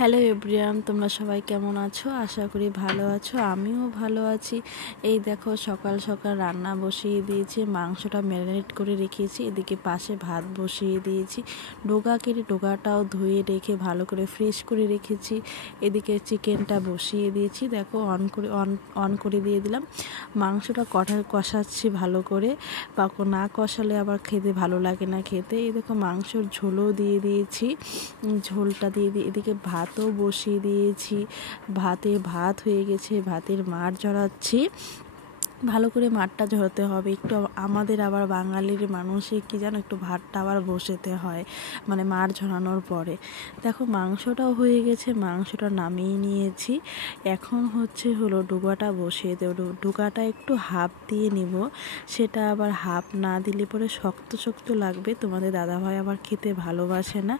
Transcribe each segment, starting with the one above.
Hello everyone, তোমরা সবাই কেমন আছো? আশা করি ভালো আছো। আমিও ভালো আছি। এই দেখো সকাল সকাল রান্না বসিয়ে দিয়েছি, মাংসটা ম্যারিনেট করে রেখেছি। এদিকে পাশে ভাত বসিয়ে দিয়েছি, ডোগা কেটে ডোগাটাও ধুয়ে রেখে ভালো করে ফ্রেশ করে রেখেছি। এদিকে চিকেনটা বসিয়ে দিয়েছি, দেখো অন করে দিয়ে দিলাম। মাংসটা কষাচ্ছি ভালো করে, না কষালে আবার খেতে ভালো লাগে না খেতে। এই দেখো মাংসর ঝোলও দিয়ে দিয়েছি, ঝোলটা দিয়ে এদিকে ভাতও বসিয়ে দিয়েছি। ভাত হয়ে গেছে, ভাতের মাড় ঝরাচ্ছি। ভালো করে মাঠটা ঝরাতে হবে একটু। আমাদের আবার বাঙালির মানুষের কি জানো, একটু ভাতটা আবার বসাতে হয়, মানে মাড় ঝরানোর পরে। দেখো মাংসটাও হয়ে গেছে, মাংসটা নামিয়ে নিয়েছি। এখন হলো ডোগাটা বসিয়ে দেবো। ডোগাটা একটু হাফ দিয়ে নিব, সেটা আবার হাফ না দিলে পরে শক্ত শক্ত লাগবে। তোমাদের দাদাভাই আবার খেতে ভালোবাসে না,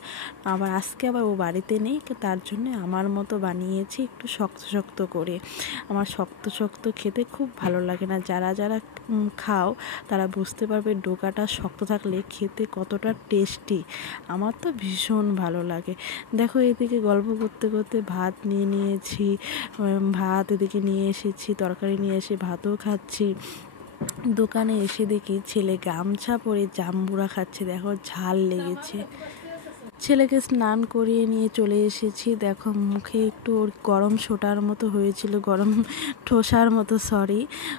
আবার আজকে আবার ও বাড়িতে নেই, তার জন্য আমার মতো বানিয়েছি একটু শক্ত শক্ত করে। আমার শক্ত শক্ত খেতে খুব ভালো লাগে না। যারা যারা খাও তারা বুঝতে পারবে ডোকাটা শক্ত থাকলে খেতে কতটা টেস্টি। আমার তো ভীষণ ভালো লাগে। দেখো এদিকে গল্প করতে করতে ভাত নিয়ে নিয়েছি, ভাত এদিকে নিয়ে এসেছি, তরকারি নিয়ে এসে ভাতও খাচ্ছি। দোকানে এসে দেখি ছেলে গামছা পরে জাম্বুরা খাচ্ছে, দেখো ঝাল লেগেছে। ছেলেকে স্নান করিয়ে নিয়ে চলে এসেছি। দেখো মুখে একটু ওর গরম সোটার মতো হয়েছিল, গরম ঠোসার মতো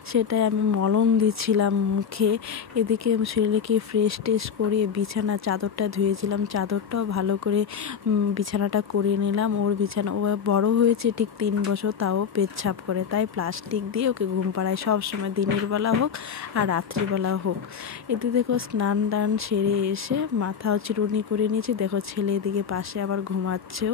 সেটাই আমি মলম দিচ্ছিলাম মুখে। এদিকে ছেলেকে ফ্রেশ করিয়ে বিছানা চাদরটা ধুয়েছিলাম, চাদরটাও ভালো করে বিছানাটা করে নিলাম। ওর বিছানা, ও বড় হয়েছে ঠিক 3 বছর, তাও পেচ্ছাপ করে, তাই প্লাস্টিক দিয়ে ওকে ঘুম পাড়ায় সবসময়, দিনের বেলা হোক আর রাত্রিবেলা হোক। এতে দেখো স্নান সেরে এসে মাথাও চিরুনি করে নিয়েছি। দেখো ছেলে এদিকে পাশে আবার ঘুমাচ্ছেও।